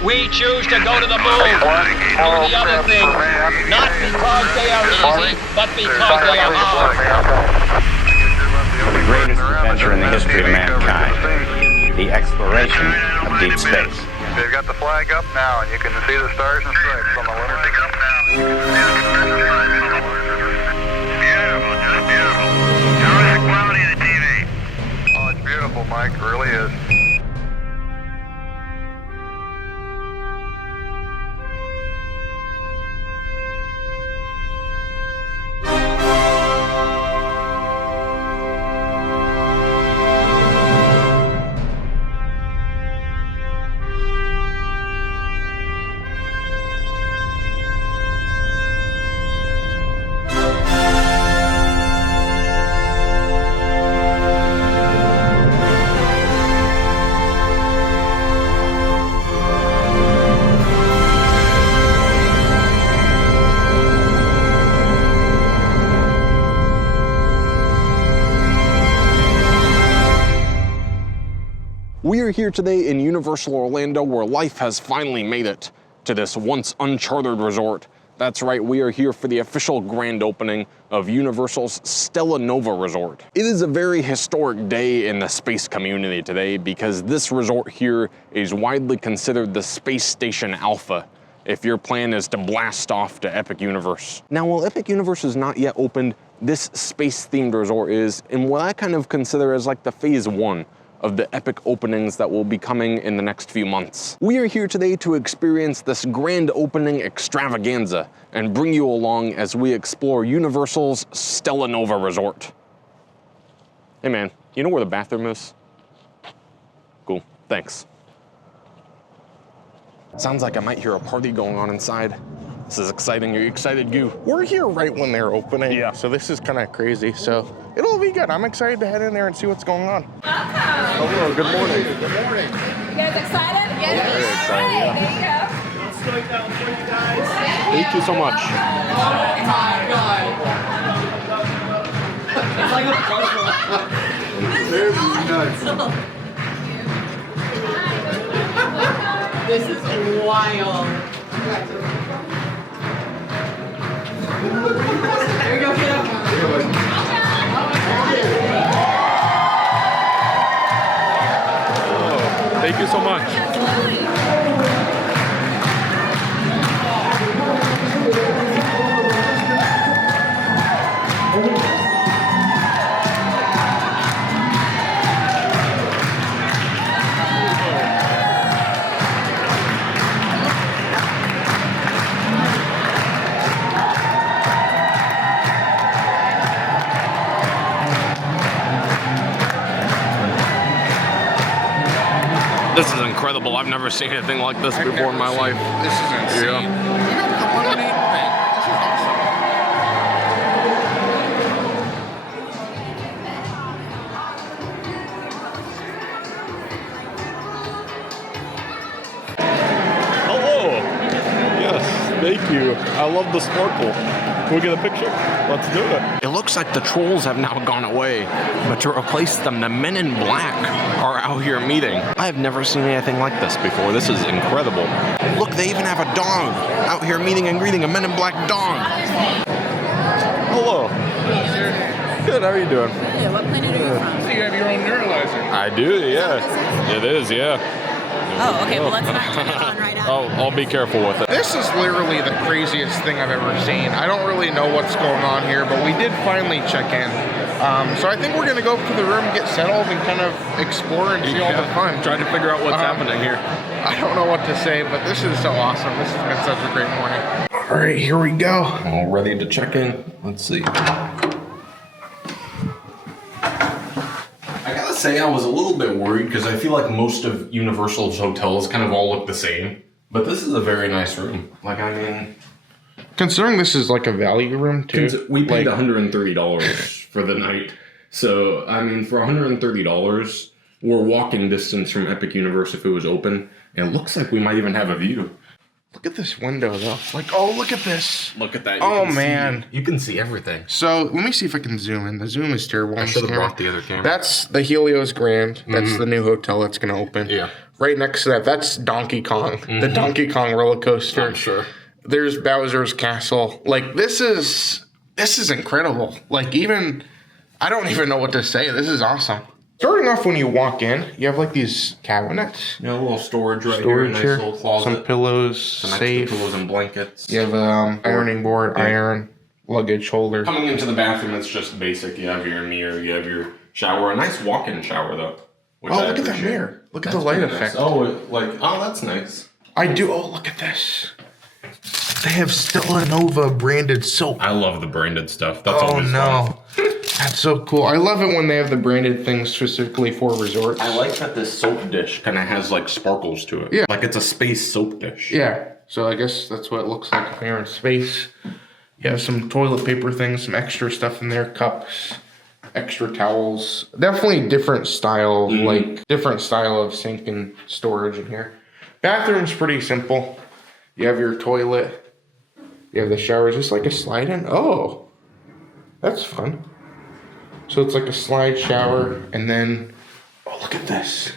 We choose to go to the moon, do the other things, not because they are easy, but because they are hard. The greatest adventure in the history of mankind, the exploration of deep space. They've got the flag up now, and you can see the stars and stripes on the lunar surface. Beautiful, just beautiful. How's the quality of the TV? Oh, it's beautiful, Mike. It really is. We are here today in Universal Orlando, where life has finally made it to this once uncharted resort. That's right, we are here for the official grand opening of Universal's Stella Nova Resort. It is a very historic day in the space community today because this resort here is widely considered the Space Station Alpha if your plan is to blast off to Epic Universe. Now, while Epic Universe is not yet opened, this space-themed resort is in what I kind of consider as like the phase 1 of the epic openings that will be coming in the next few months. We are here today to experience this grand opening extravaganza and bring you along as we explore Universal's Stella Nova Resort. Hey man, you know where the bathroom is? Cool, thanks. Sounds like I might hear a party going on inside. This is exciting. Are you excited, Goo? We're here right when they're opening, Yeah. so this is kind of crazy. So it'll be good. I'm excited to head in there and see what's going on. Welcome. Hello, good morning. Good morning. You guys excited? Yes. Very excited, All yeah. right, there you go. Thank you so much. This is wild. There you go, kiddo. Thank you so much. This is incredible. I've never seen anything like this before in my life. This is insane. Yeah. You know the lemonade thing? This is awesome. Hello. Yes, thank you. I love the sparkle. Can we get a picture? Let's do it. It looks like the trolls have now gone away, but to replace them, the men in black are out here meeting. I have never seen anything like this before. This is incredible. Look, they even have a dog out here meeting and greeting, a men in black dog. Hello. Good, how are you doing? Hey, what planet are you from? So you have your own neuralizer. I do, yeah. It is, yeah. Oh, okay, well, let's not turn it on right now. I'll be careful with it. This is literally the craziest thing I've ever seen. I don't really know what's going on here, but we did finally check in. So I think we're gonna go up to the room, get settled, and kind of explore and see all the fun. Trying to figure out what's happening here. I don't know what to say, but this is so awesome. This has been such a great morning. All right, here we go. All ready to check in. Let's see. I gotta say, I was a little bit worried because I feel like most of Universal's hotels kind of all look the same. But this is a very nice room. Like, I mean, Considering this is like a value room too. we paid $130 for the night. So, I mean, for $130, we're walking distance from Epic Universe if it was open. And it looks like we might even have a view. Look at this window though. Like, oh, look at this. Look at that. Oh, man. You can see everything. So let me see if I can zoom in. The zoom is terrible. I should have brought the other camera. That's the Helios Grand. That's the new hotel that's going to open. Yeah. right next to that, that's Donkey Kong, the Donkey Kong roller coaster. I'm sure. There's Bowser's Castle. Like, this is incredible. Like, I don't even know what to say. This is awesome. Starting off when you walk in, you have like these cabinets. You know, a little storage right Storage here, here. nice little closet. Some pillows, Some safe. extra pillows and blankets. You have ironing board, iron, luggage holder. Coming into the bathroom, it's just basic. You have your mirror, you have your shower. A nice walk-in shower, though. Which I Look at that appreciate. mirror. Look at That's the light pretty effect. Nice. Oh, that's nice. I do. Oh, look at this. They have Stella Nova branded soap. I love the branded stuff. That's Oh, always no. That's so cool. I love it when they have the branded things specifically for resorts. I like that this soap dish kind of has like sparkles to it. Yeah. Like it's a space soap dish. Yeah. So I guess that's what it looks like if you're in space. You have some toilet paper things, some extra stuff in there, cups, extra towels. Definitely different style, like different style of sink and storage in here. Bathroom's pretty simple. You have your toilet. You have the shower, just like a slide in. Oh, that's fun. So it's like a slide shower, and then, oh, look at this.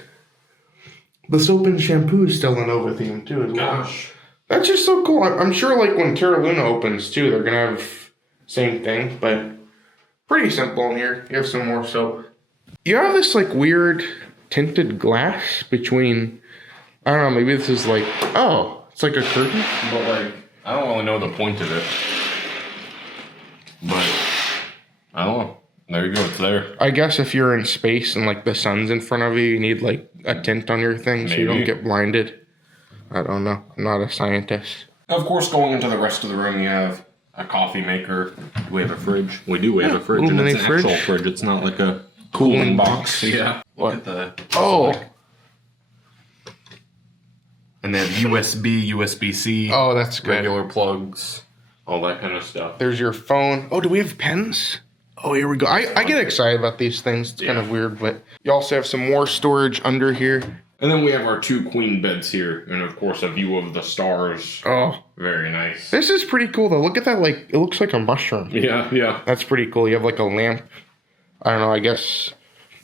The soap and shampoo is still an Nova theme too as well. Gosh. That's just so cool. I'm sure like when Terra Luna opens too, they're gonna have same thing, but pretty simple in here. You have some more soap. You have this like weird tinted glass between, I don't know, maybe this is like, oh, it's like a curtain. But like, I don't really know the point of it. But, I don't know. There you go, it's there. I guess if you're in space and like the sun's in front of you, you need like a tint on your thing so you don't Maybe. get blinded. I don't know. I'm not a scientist. Of course, going into the rest of the room, you have a coffee maker. We have a fridge. We do. We have a fridge, Ooh, and it's mini an fridge. actual fridge. It's not like a Cooling box. Yeah. What? Look at the. Oh. And they have USB, USB-C. Oh, that's good. Regular plugs, all that kind of stuff. There's your phone. Oh, do we have pens? Oh, here we go. I get excited about these things. It's kind of weird, but you also have some more storage under here. And then we have our 2 queen beds here, and of course a view of the stars. Oh, Very nice. this is pretty cool though. Look at that, like, it looks like a mushroom. Yeah. That's pretty cool. You have like a lamp. I don't know, I guess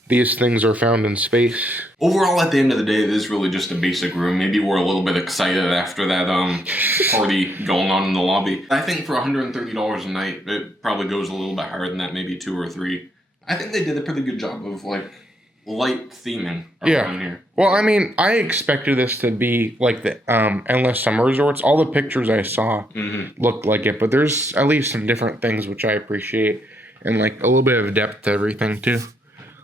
these things are found in space. Overall, at the end of the day, it is really just a basic room. Maybe we're a little bit excited after that party going on in the lobby. I think for $130 a night, it probably goes a little bit higher than that, maybe 2 or 3. I think they did a pretty good job of like light theming around here. Well, I mean, I expected this to be like the Endless Summer Resorts. All the pictures I saw looked like it, but there's at least some different things which I appreciate, and like a little bit of depth to everything too.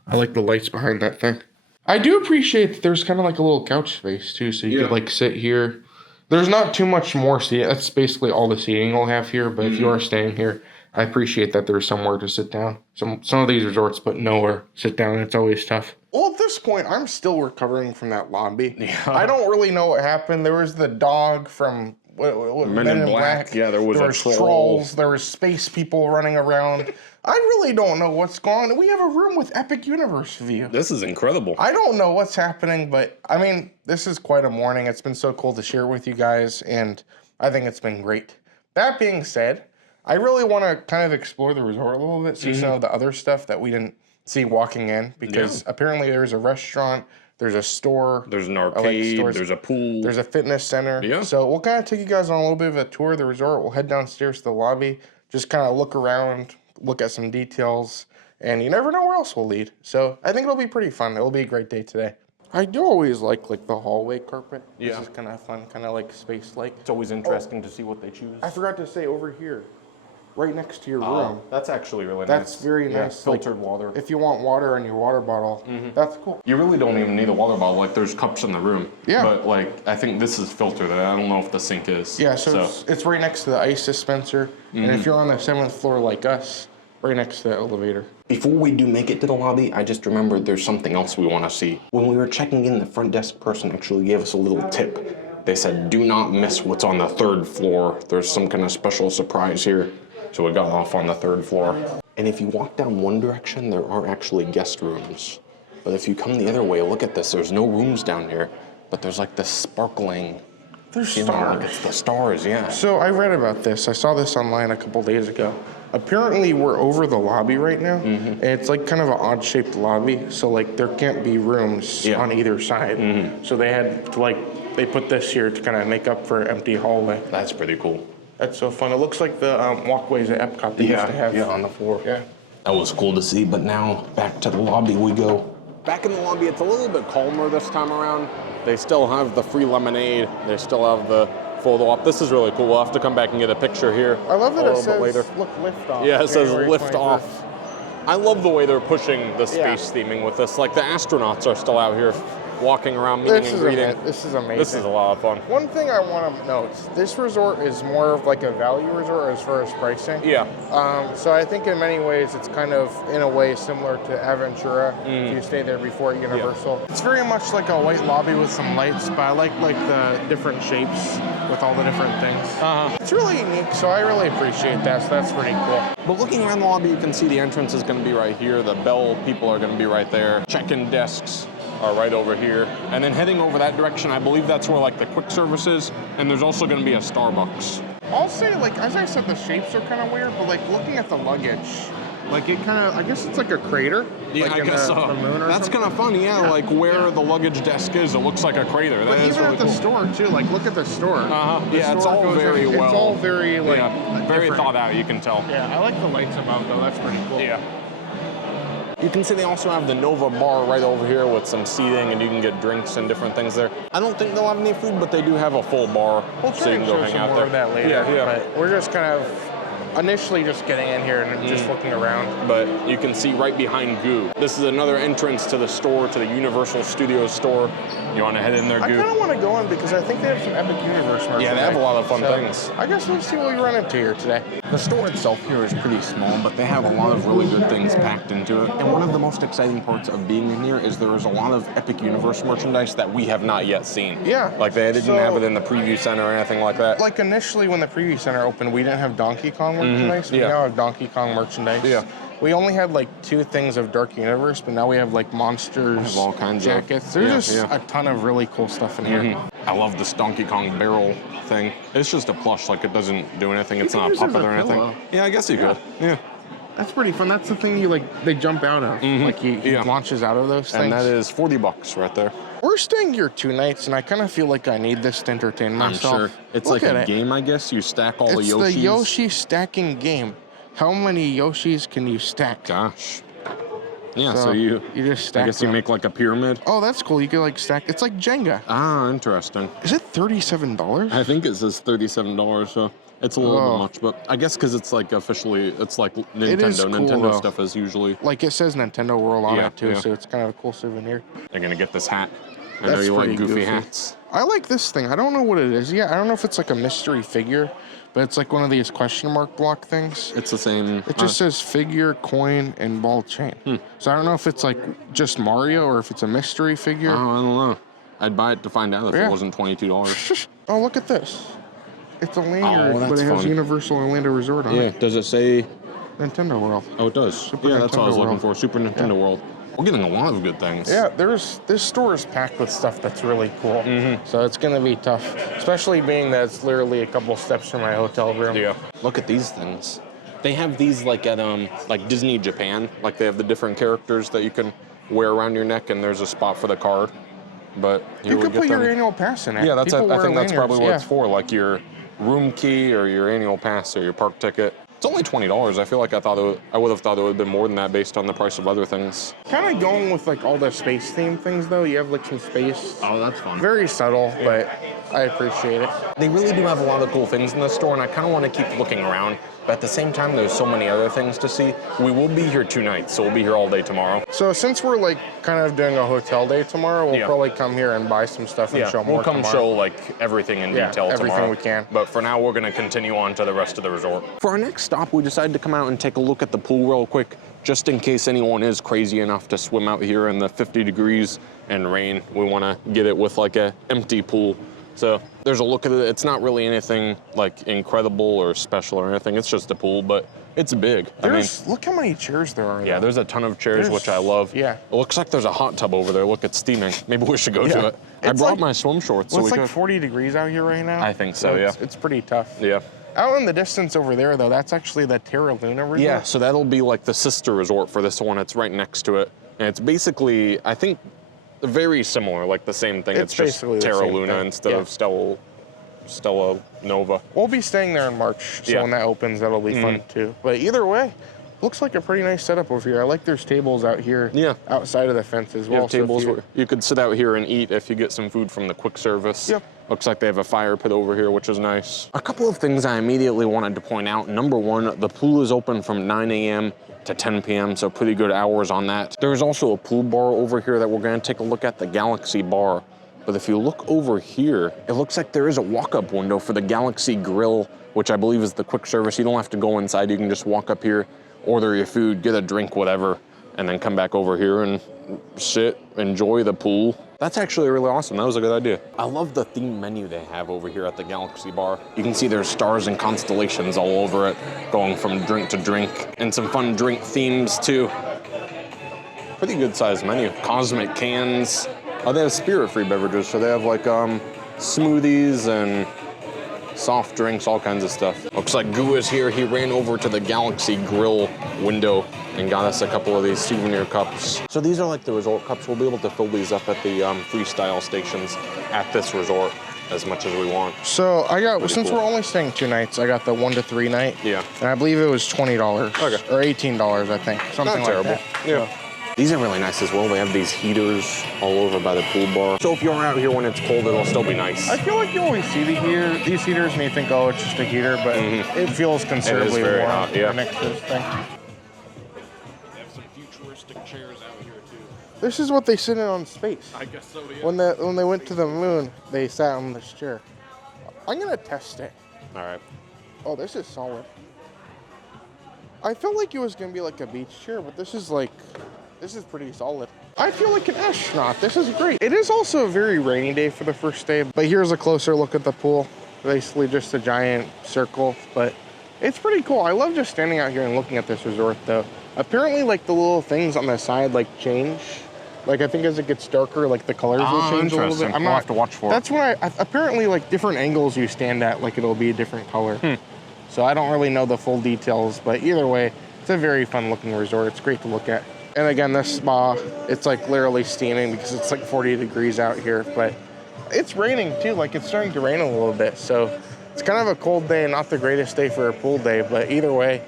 I like the lights behind that thing. I do appreciate that there's kind of like a little couch space too, so you could like sit here. There's not too much more seating. That's basically all the seating we'll have here, but if you are staying here, I appreciate that there's somewhere to sit down. Some of these resorts put nowhere to sit down, and it's always tough. Well, at this point, I'm still recovering from that lobby. Yeah. I don't really know what happened. There was the dog from what, Men in Black. Yeah, there was trolls. There was space people running around. I really don't know what's going on. We have a room with Epic Universe view. This is incredible. I don't know what's happening, but I mean, this is quite a morning. It's been so cool to share with you guys, and I think it's been great. That being said, I really want to kind of explore the resort a little bit, see some of the other stuff that we didn't see walking in, because apparently there's a restaurant, there's a store, There's an arcade, stores. there's a pool. there's a fitness center. Yeah. So we'll kind of take you guys on a little bit of a tour of the resort. We'll head downstairs to the lobby, just kind of look around, look at some details, and you never know where else we'll lead. So I think it'll be pretty fun. It'll be a great day today. I do always like the hallway carpet. Yeah. This is kind of fun, kind of like space-like. It's always interesting to see what they choose. I forgot to say over here, right next to your room. That's actually really nice. That's very nice. Filtered like, water. If you want water in your water bottle, that's cool. You really don't even need a water bottle. Like, there's cups in the room. Yeah. But, like, I think this is filtered. I don't know if the sink is. Yeah, so it's right next to the ice dispenser. And if you're on the 7th floor like us, right next to the elevator. Before we do make it to the lobby, I just remembered there's something else we want to see. When we were checking in, the front desk person actually gave us a little tip. They said, do not miss what's on the 3rd floor. There's some kind of special surprise here. So we got off on the 3rd floor. And if you walk down one direction, there are actually guest rooms. But if you come the other way, look at this. There's no rooms down here, but there's like this sparkling. There's You know, stars. like it's the stars, yeah. So I read about this. I saw this online a couple days ago. Apparently, we're over the lobby right now, and it's like kind of an odd-shaped lobby, so like there can't be rooms on either side. So they had to they put this here to kind of make up for an empty hallway. That's pretty cool. That's so fun. It looks like the walkways at Epcot they used to have on the floor. Yeah. That was cool to see, but now back to the lobby we go. Back in the lobby, it's a little bit calmer this time around. They still have the free lemonade. They still have the photo op. This is really cool. We'll have to come back and get a picture here. I love that it bit later. says, look, lift off. Yeah, it says January lift 21st. off. I love the way they're pushing the space theming with this. Like the astronauts are still out here walking around meeting and greeting. This is amazing. This is a lot of fun. One thing I want to note, this resort is more of like a value resort as far as pricing. Yeah. So I think in many ways it's kind of, in a way, similar to Aventura if you stay there before at Universal. It's very much like a white lobby with some lights, but I like the different shapes with all the different things. It's really unique, so I really appreciate that, so that's pretty cool. But looking around the lobby, you can see the entrance is going to be right here. The bell people are going to be right there. Check-in desks are right over here. And then heading over that direction, I believe that's where like the quick service is. And there's also going to be a Starbucks. I'll say, like, as I said, the shapes are kind of weird, but like looking at the luggage, like it kind of, I guess it's like a crater. Yeah, like I guess so. the moon or That's something. kind of fun, yeah. Like where the luggage desk is, it looks like a crater. But That is even really at the cool. store too, like look at the store. The Yeah, it's store all goes very in- well. It's all very like very different. thought out, you can tell. Yeah, I like the lights above though. That's pretty cool. Yeah. You can see they also have the Nova bar right over here with some seating, and you can get drinks and different things there. I don't think they'll have any food, but they do have a full bar, We'll so try you and can go show hang some out more there. of that later. Yeah. But we're just kind of initially just getting in here and just looking around. But you can see right behind Goo. This is another entrance to the store, to the Universal Studios store. You want to head in there, I Goo? kind of want to go in because I think they have some Epic Universe merchandise. Yeah, they have a lot of fun things. I guess we'll see what we run into here today. The store itself here is pretty small, but they have a lot of really good things packed into it. And one of the most exciting parts of being in here is there is a lot of Epic Universe merchandise that we have not yet seen. Yeah. Like they didn't have it in the preview center or anything like that. Like initially when the preview center opened, we didn't have Donkey Kong merchandise. We Yeah. now have Donkey Kong merchandise. Yeah. We only had like 2 things of Dark Universe, but now we have like monsters, have all kinds of- jackets. There's yeah, just yeah. a ton of really cool stuff in here. I love this Donkey Kong barrel thing. It's just a plush, like it doesn't do anything. It's can not use it as puppet a or anything. pillow. Yeah, I guess you could. Yeah. That's pretty fun. That's the thing they jump out of. Like he Yeah. launches out of those things. And that is $40 right there. We're staying here 2 nights, and I kind of feel like I need this to entertain myself. I'm sure. It's Look like at a it. game, I guess. You stack all the It's Yoshis. the Yoshi stacking game. How many Yoshis can you stack? Gosh. Yeah, so So, you just stack I guess you them. make like a pyramid. Oh, that's cool. You can like stack. It's like Jenga. Ah, interesting. Is it $37? I think it says $37, so it's a little Oh. bit much, but I guess because it's like officially, it's like Nintendo. It is cool, Nintendo though. stuff is usually. Like it says Nintendo World on Yeah, it too, yeah. so it's kind of a cool souvenir. They're gonna get this hat. I know That's you like pretty goofy goofy. hats. I like this thing. I don't know what it is yet. I don't know if it's like a mystery figure, but it's like one of these question mark block things. It's the same. It just says figure, coin, and ball chain. So I don't know if it's like just Mario or if it's a mystery figure. Oh, I don't know. I'd buy it to find out if Yeah. it wasn't $22. Oh, look at this. It's a lanyard, that's but it has fun. Universal Orlando Resort on Yeah. it. Does it say? Nintendo World. Oh, it does. Super Yeah, that's what I was Nintendo looking World. for. Super Nintendo World. We're getting a lot of good things. Yeah, this store is packed with stuff that's really cool. So it's gonna be tough, especially being that it's literally a couple steps from my hotel room. Yeah. Look at these things. They have these like at like Disney Japan. Like they have the different characters that you can wear around your neck, and there's a spot for the card. But here You we could get put your them. annual pass in it. Yeah, that's. People I wear think that's probably what lanyards, it's for, like your room key or your annual pass or your park ticket. It's only $20. I feel like I would have thought it would have been more than that based on the price of other things. Kind of going with like all the space theme things though. You have like some space. Oh, that's fun. Very subtle, but I appreciate it. They really do have a lot of cool things in the store, and I kind of want to keep looking around. But at the same time, there's so many other things to see. We will be here 2 nights, so we'll be here all day tomorrow. So since we're like kind of doing a hotel day tomorrow, we'll Yeah. probably come here and buy some stuff and Yeah, show more we'll come tomorrow. show like everything in Yeah, detail everything tomorrow. we can. But for now, we're going to continue on to the rest of the resort. For our next stop, we decided to come out and take a look at the pool real quick, just in case anyone is crazy enough to swim out here in the 50 degrees and rain. We want to get it with like a empty pool. So there's a look at it. It's not really anything like incredible or special or anything. It's just a pool, but It's big. Look how many chairs there are. Yeah, there's a ton of chairs, which I love. Yeah. It looks like there's a hot tub over there. Look, it's steaming. Maybe we should go to it. I brought my swim shorts. Well, so it's we like could. 40 degrees out here right now. I think so, yeah. It's pretty tough. Yeah. Out in the distance over there, though, that's actually the Terra Luna resort. Yeah, so that'll be like the sister resort for this one. It's right next to it. And it's basically, I think, very similar, like the same thing. It's just basically the Terra same Luna thing. instead of Stella Nova. We'll be staying there in March, so when that opens, that'll be fun too. But either way, looks like a pretty nice setup over here. I like there's tables out here outside of the fence as well. You have tables where you could sit out here and eat if you get some food from the quick service. Yep. Looks like they have a fire pit over here, which is nice. A couple of things I immediately wanted to point out. Number one, the pool is open from 9 a.m. to 10 p.m., so pretty good hours on that. There's also a pool bar over here that we're gonna take a look at, the Galaxy Bar. But if you look over here, it looks like there is a walk-up window for the Galaxy Grill, which I believe is the quick service. You don't have to go inside, you can just walk up here, order your food, get a drink, whatever, and then come back over here and sit, enjoy the pool. That's actually really awesome. That was a good idea. I love the theme menu they have over here at the Galaxy Bar. You can see there's stars and constellations all over it, going from drink to drink, and some fun drink themes too. Pretty good sized menu. Cosmic cans. Oh, they have spirit-free beverages, so they have like smoothies and soft drinks, all kinds of stuff. Looks like Goo is here. He ran over to the Galaxy Grill window and got us a couple of these souvenir cups. So these are like the resort cups. We'll be able to fill these up at the freestyle stations at this resort as much as we want. So I got, since cool. we're only staying 2 nights, I got the 1 to 3 night. Yeah. And I believe it was $20 Okay. or $18, I think. Something Not like terrible. that. Yeah. So, these are really nice as well. They have these heaters all over by the pool bar. So if you're out here when it's cold, it'll still be nice. I feel like you always see these heaters and you think, oh, it's just a heater, but it feels considerably very warm hot, yeah. next to this thing. They have some futuristic chairs out here too. This is what they sit in on space. I guess so, yeah. When they went to the moon, they sat on this chair. I'm gonna test it. All right. Oh, this is solid. I felt like it was gonna be like a beach chair, but this is pretty solid. I feel like an astronaut. This is great. It is also a very rainy day for the first day, but here's a closer look at the pool. Basically just a giant circle, but it's pretty cool. I love just standing out here and looking at this resort though. Apparently like the little things on the side like change. Like I think as it gets darker, like the colors will change a little bit. We'll have to watch for it. That's when apparently like different angles you stand at, like it'll be a different color. So I don't really know the full details, but either way, it's a very fun looking resort. It's great to look at. And again, this spa, it's like literally steaming because it's like 40 degrees out here, but it's raining too. Like it's starting to rain a little bit. So it's kind of a cold day, not the greatest day for a pool day, but either way,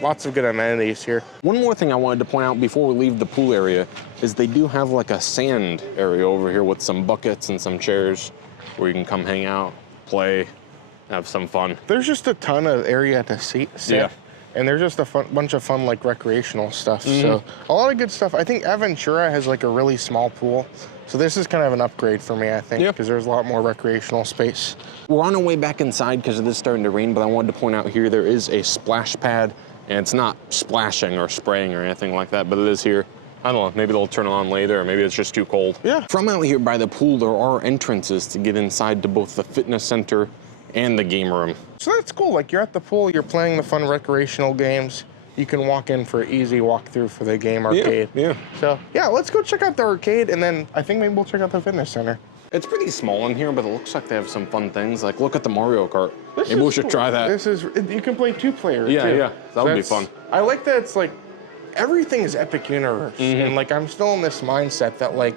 lots of good amenities here. One more thing I wanted to point out before we leave the pool area is they do have like a sand area over here with some buckets and some chairs where you can come hang out, play, have some fun. There's just a ton of area to sit. Yeah. And there's just a bunch of fun, like, recreational stuff. So a lot of good stuff. I think Aventura has, like, a really small pool. So this is kind of an upgrade for me, I think, because there's a lot more recreational space. We're on our way back inside because it is starting to rain, but I wanted to point out here there is a splash pad, and it's not splashing or spraying or anything like that, but it is here. I don't know, maybe they'll turn it on later, or maybe it's just too cold. Yeah. From out here by the pool, there are entrances to get inside to both the fitness center and the game room. So that's cool. Like, you're at the pool, you're playing the fun recreational games. You can walk in for an easy walkthrough for the game arcade. Yeah. So, yeah, let's go check out the arcade, and then I think maybe we'll check out the fitness center. It's pretty small in here, but it looks like they have some fun things. Like, look at the Mario Kart. Maybe we should try that. You can play 2-player, Yeah, too. yeah, that would be fun. I like that it's like, everything is Epic Universe. And like, I'm still in this mindset that like,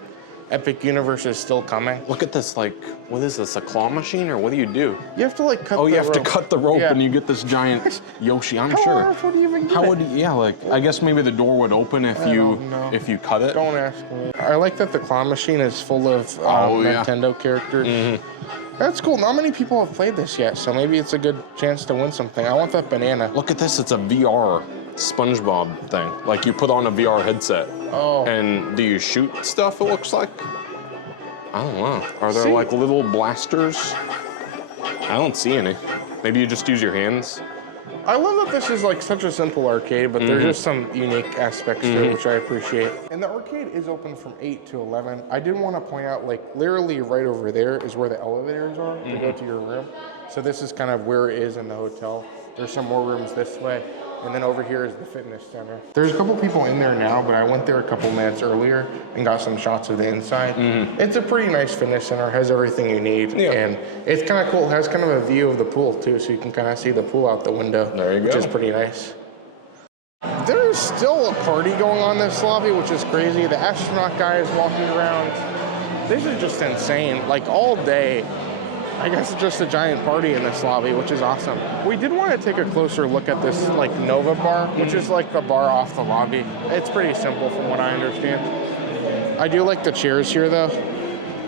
Epic Universe is still coming. Look at this, like, what is this, a claw machine, or what do you do? You have to like cut the rope. Oh, you have to cut the rope Yeah. and you get this giant Yoshi, I'm How sure. on earth would you even get How it? would you, yeah, like, I guess maybe the door would open if don't know. you cut it. Don't ask me. I like that the claw machine is full of yeah. Nintendo characters. That's cool. Not many people have played this yet, so maybe it's a good chance to win something. I want that banana. Look at this, it's a VR SpongeBob thing. Like, you put on a VR headset. Oh. And do you shoot stuff, it looks like? I don't know. Are there See? like little blasters? I don't see any. Maybe you just use your hands. I love that this is like such a simple arcade, but there's just some unique aspects to it, which I appreciate. And the arcade is open from 8 to 11. I did want to point out, like, literally right over there is where the elevators are to go to your room. So this is kind of where it is in the hotel. There's some more rooms this way. And then over here is the fitness center. There's a couple people in there now, but I went there a couple minutes earlier and got some shots of the inside. It's a pretty nice fitness center, has everything you need. And it's kind of cool, it has kind of a view of the pool too, so you can kind of see the pool out the window. There you go. Which is pretty nice. There's still a party going on in this lobby, which is crazy. The astronaut guy is walking around. This is just insane, like all day. I guess it's just a giant party in this lobby, which is awesome. We did want to take a closer look at this like Nova bar, which is like the bar off the lobby. It's pretty simple from what I understand. I do like the chairs here though.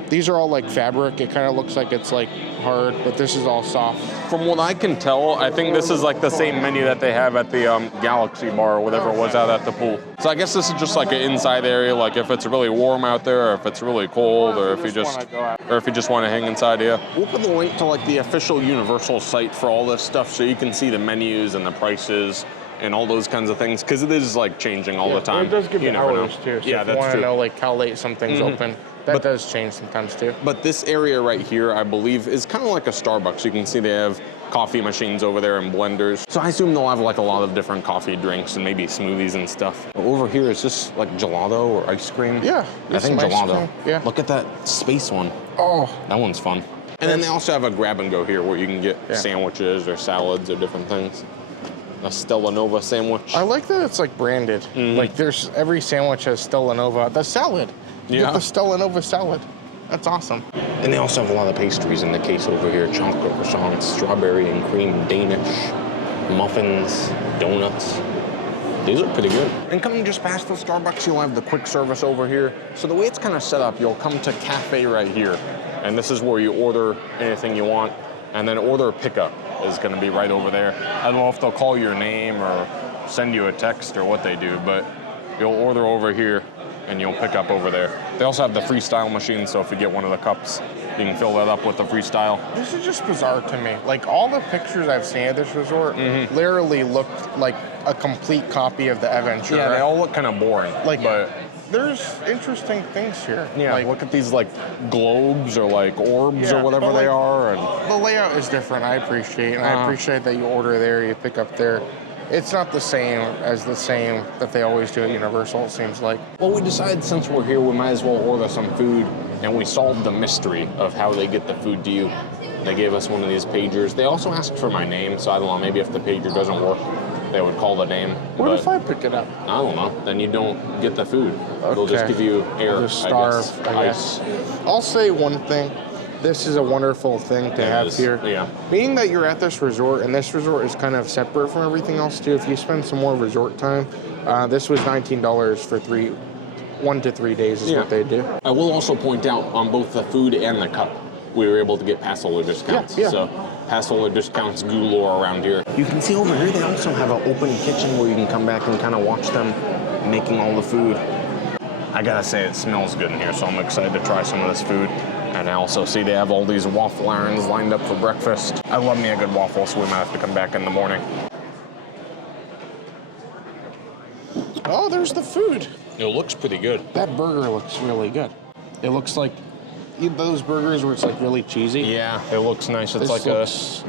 These are all like fabric. It kind of looks like it's like hard, but this is all soft. From what I can tell, I think this is like the same menu that they have at the Galaxy bar or whatever it was out at the pool. So I guess this is just like an inside area, like if it's really warm out there, or if it's really cold, or if you just want to hang inside, yeah. We'll put the link to like the official Universal site for all this stuff so you can see the menus and the prices and all those kinds of things, because it is like changing all the time. It does give you hours too, so yeah, if you that's want to true. know like how late something's open, that does change sometimes too. But this area right here, I believe, is kind of like a Starbucks. You can see they have coffee machines over there and blenders. So I assume they'll have like a lot of different coffee drinks and maybe smoothies and stuff. Over here, is this like gelato or ice cream? Yeah, I think some ice gelato. cream, yeah. Look at that space one. Oh, That one's fun. And then they also have a grab and go here where you can get sandwiches or salads or different things. A Stella Nova sandwich. I like that it's like branded. Like there's every sandwich has Stella Nova. The salad. You get the Stella Nova salad. That's awesome. And they also have a lot of pastries in the case over here. Chocolate croissants, strawberry and cream Danish, muffins, donuts. These are pretty good. And coming just past the Starbucks, you'll have the quick service over here. So the way it's kind of set up, you'll come to cafe right here. And this is where you order anything you want. And then order pickup is going to be right over there. I don't know if they'll call your name or send you a text or what they do, but you'll order over here and you'll pick up over there. They also have the freestyle machine, so if you get one of the cups, you can fill that up with the freestyle. This is just bizarre to me. Like all the pictures I've seen at this resort literally look like a complete copy of the Aventura. Yeah, they all look kind of boring. Like, but there's interesting things here. yeah, like, look at these like globes or like orbs or whatever but, they like, are. And the layout is different. I appreciate, and I appreciate that you order there, you pick up there. It's not the same as the same that they always do at Universal, it seems like. well, we decided since we're here, we might as well order some food, and we solved the mystery of how they get the food to you. They gave us one of these pagers. They also asked for my name, so I don't know, maybe if the pager doesn't work, they would call the name. What but if I pick it up? I don't know. Then you don't get the food. They'll just Okay. give you air, I'll just starve, I guess. I'll say one thing. This is a wonderful thing to have is, here. yeah. Being that you're at this resort, and this resort is kind of separate from everything else too, if you spend some more resort time, this was $19 for 1 to 3 days is what they do. I will also point out on both the food and the cup, we were able to get pass holder discounts. Yeah. So pass holder discounts galore around here. You can see over here they also have an open kitchen where you can come back and kind of watch them making all the food. I gotta say it smells good in here, so I'm excited to try some of this food. And I also see they have all these waffle irons lined up for breakfast. I love me a good waffle, so we might have to come back in the morning. Oh, there's the food. It looks pretty good. That burger looks really good. It looks like those burgers where it's like really cheesy. Yeah, it looks nice. It's This like looks-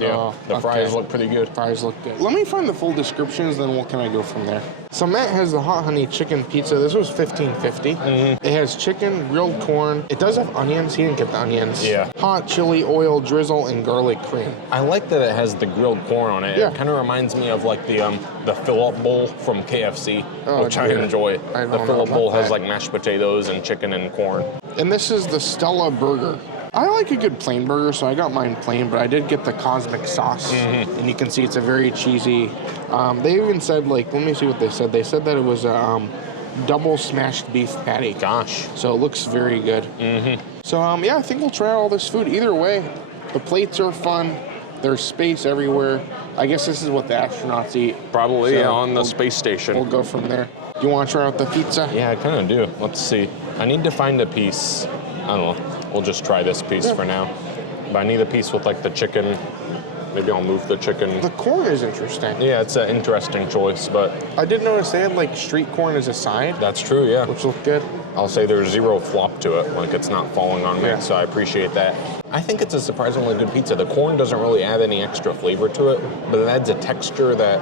the fries okay. look pretty good. Fries look good. Let me find the full descriptions, then what can I go from there? So Matt has the hot honey chicken pizza. This was $15.50. It has chicken, grilled corn. It does have onions. He didn't get the onions. Yeah. Hot chili oil drizzle and garlic cream. I like that it has the grilled corn on it. Yeah. It kind of reminds me of like the fill-up bowl from KFC, Oh, which I dear. enjoy. I The don't know fill-up about bowl has that. like mashed potatoes and chicken and corn. And this is the Stella burger. I like a good plain burger, so I got mine plain, but I did get the cosmic sauce. And you can see it's a very cheesy. They even said, like, let me see what they said. They said that it was a double smashed beef patty. Gosh. So it looks very good. So, yeah, I think we'll try all this food. Either way, the plates are fun. There's space everywhere. I guess this is what the astronauts eat. Probably, So yeah, on the space station. We'll go from there. Do you want to try out the pizza? Yeah, I kind of do. Let's see. I need to find a piece. I don't know. We'll just try this piece for now. But I need a piece with like the chicken. Maybe I'll move the chicken. The corn is interesting. Yeah, it's an interesting choice, but I did notice they had like street corn as a side, that's true, yeah. which looked good. I'll say there's zero flop to it, like it's not falling on me, Yeah. so I appreciate that. I think it's a surprisingly good pizza. The corn doesn't really add any extra flavor to it, but it adds a texture that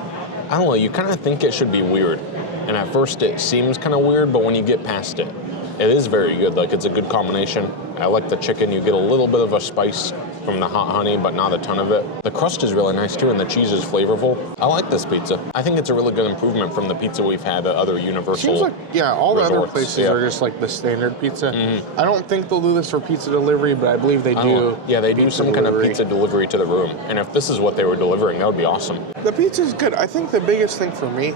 I don't know, you kind of think it should be weird. And at first it seems kind of weird, but when you get past it, it is very good. Like, it's a good combination. I like the chicken. You get a little bit of a spice from the hot honey, but not a ton of it. The crust is really nice too, and the cheese is flavorful. I like this pizza. I think it's a really good improvement from the pizza we've had at other Universal Seems like, yeah, all the other resorts. places Yeah. are just like the standard pizza. I don't think they'll do this for pizza delivery, but I believe they do. Yeah, they do some kind of pizza delivery to the room. And if this is what they were delivering, that would be awesome. The pizza's good. I think the biggest thing for me,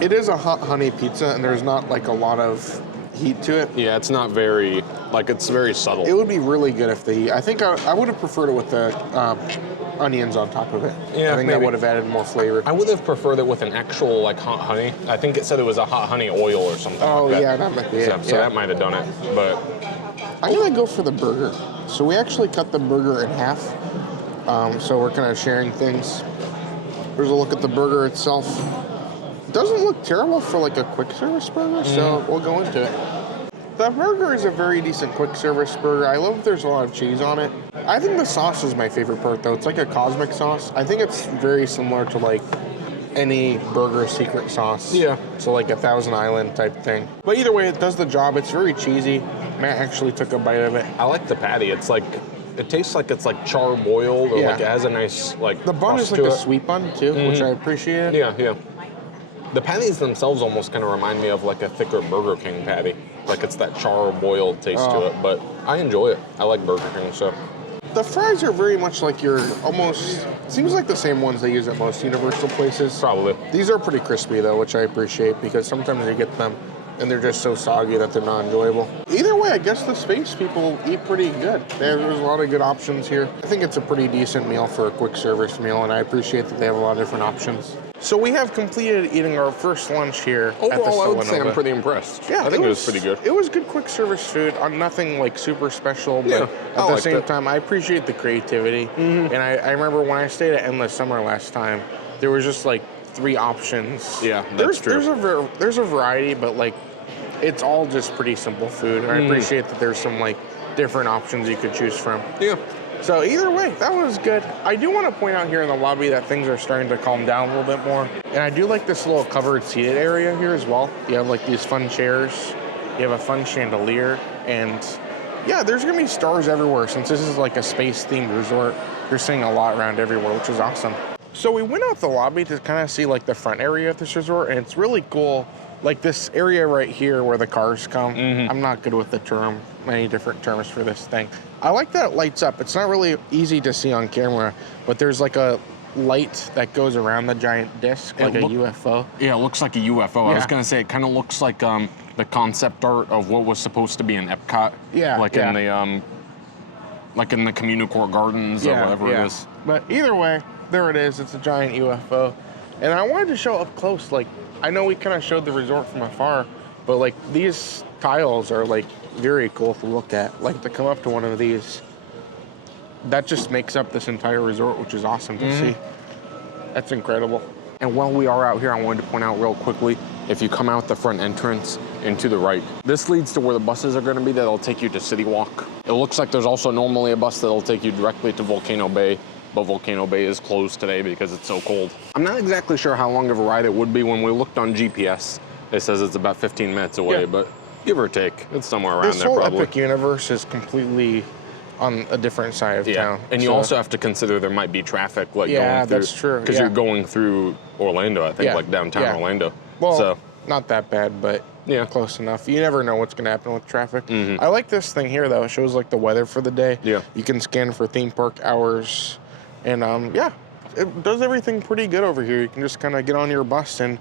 it is a hot honey pizza, and there's not like a lot of heat to it. Yeah, it's not very, like, it's very subtle. It would be really good if the heat. I think I would have preferred it with the onions on top of it. Yeah, I think that would have added more flavor. I would have preferred it with an actual, like, hot honey. I think it said it was a hot honey oil or something Oh, like that. yeah, that might be it. So that might have done it, but... I'm gonna go for the burger. So we actually cut the burger in half. So we're kind of sharing things. Here's a look at the burger itself. It doesn't look terrible for like a quick service burger, so we'll go into it. The burger is a very decent quick service burger. I love there's a lot of cheese on it. I think the sauce is my favorite part though. It's like a cosmic sauce. I think it's very similar to like any burger secret sauce. Yeah. So like a Thousand Island type thing. But either way, it does the job. It's very cheesy. Matt actually took a bite of it. I like the patty. It's like, it tastes like it's like char-boiled, or Yeah. like it has a nice, like, The bun is crust like to a it. sweet bun too, which I appreciate. Yeah, yeah. The patties themselves almost kind of remind me of like a thicker Burger King patty. Like, it's that char-boiled taste to it, but I enjoy it. I like Burger King, so. The fries are very much like your almost, seems like the same ones they use at most Universal places. Probably. These are pretty crispy though, which I appreciate because sometimes you get them and they're just so soggy that they're not enjoyable. Either way, I guess the space people eat pretty good. There's a lot of good options here. I think it's a pretty decent meal for a quick service meal, and I appreciate that they have a lot of different options. So we have completed eating our first lunch here at the Overall, I would say I'm Stella. pretty impressed. Yeah, I think it was pretty good. It was good quick service food. Nothing like super special, but Yeah, I at the liked same it. time, I appreciate the creativity. And I remember when I stayed at Endless Summer last time, there was just like 3 options. Yeah, that's true. There's a variety, but like it's all just pretty simple food. And I appreciate that there's some like different options you could choose from. Yeah. So either way, that was good. I do want to point out here in the lobby that things are starting to calm down a little bit more. And I do like this little covered seated area here as well. You have like these fun chairs. You have a fun chandelier. And yeah, there's going to be stars everywhere since this is like a space themed resort. You're seeing a lot around everywhere, which is awesome. So we went out the lobby to kind of see like the front area of this resort. And it's really cool. Like this area right here where the cars come. I'm not good with the term, many different terms for this thing. I like that it lights up. It's not really easy to see on camera, but there's like a light that goes around the giant disc, like a UFO. Yeah, it looks like a UFO. I was Yeah. gonna say it kind of looks like the concept art of what was supposed to be in Epcot. Yeah, Like yeah. in the like in the Communicore Gardens or whatever it is. But either way, there it is. It's a giant UFO. And I wanted to show up close. Like, I know we kind of showed the resort from afar, but like these tiles are like very cool to look at. Like to come up to one of these, that just makes up this entire resort, which is awesome to see. That's incredible. And while we are out here, I wanted to point out real quickly, if you come out the front entrance and to the right, this leads to where the buses are gonna be that'll take you to City Walk. It looks like there's also normally a bus that'll take you directly to Volcano Bay, but Volcano Bay is closed today because it's so cold. I'm not exactly sure how long of a ride it would be. When we looked on GPS, it says it's about 15 minutes away, Yeah. but give or take, it's somewhere around This there whole probably. Epic universe is completely on a different side of town. And you so- also have to consider there might be traffic like Yeah, going through. that's true, Because yeah. you're going through Orlando, I think, Yeah, like downtown yeah. Orlando. Well, so not that bad, but Yeah. close enough. You never know what's going to happen with traffic. I like this thing here, though. It shows like the weather for the day. Yeah. You can scan for theme park hours. And yeah, it does everything pretty good over here. You can just kind of get on your bus, and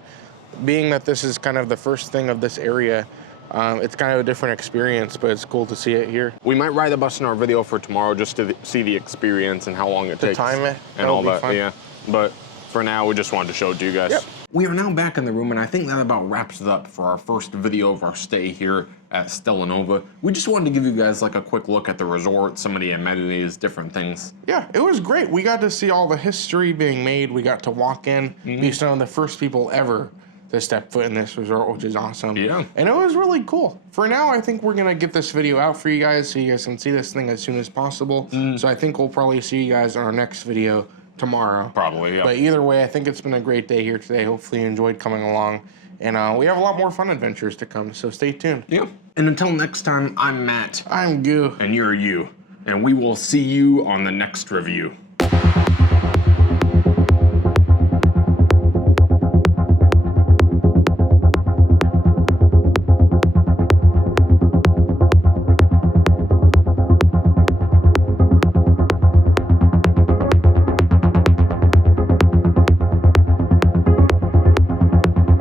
being that this is kind of the first thing of this area, it's kind of a different experience, but it's cool to see it here. we might ride the bus in our video for tomorrow just to see the experience and how long it takes. time it, and that'll all be that. fun. Yeah. But for now, we just wanted to show it to you guys. Yep. We are now back in the room, and I think that about wraps it up for our first video of our stay here at Stella Nova. We just wanted to give you guys like a quick look at the resort, some of the amenities, different things. Yeah, it was great. We got to see all the history being made. We got to walk in, be some of the first people ever to step foot in this resort, which is awesome. Yeah. And it was really cool. For now, I think we're going to get this video out for you guys so you guys can see this thing as soon as possible. So I think we'll probably see you guys in our next video tomorrow. Probably, yeah. But either way, I think it's been a great day here today. Hopefully you enjoyed coming along. And we have a lot more fun adventures to come, so stay tuned. Yeah. And until next time, I'm Matt. I'm Goo. And you're you. And we will see you on the next review.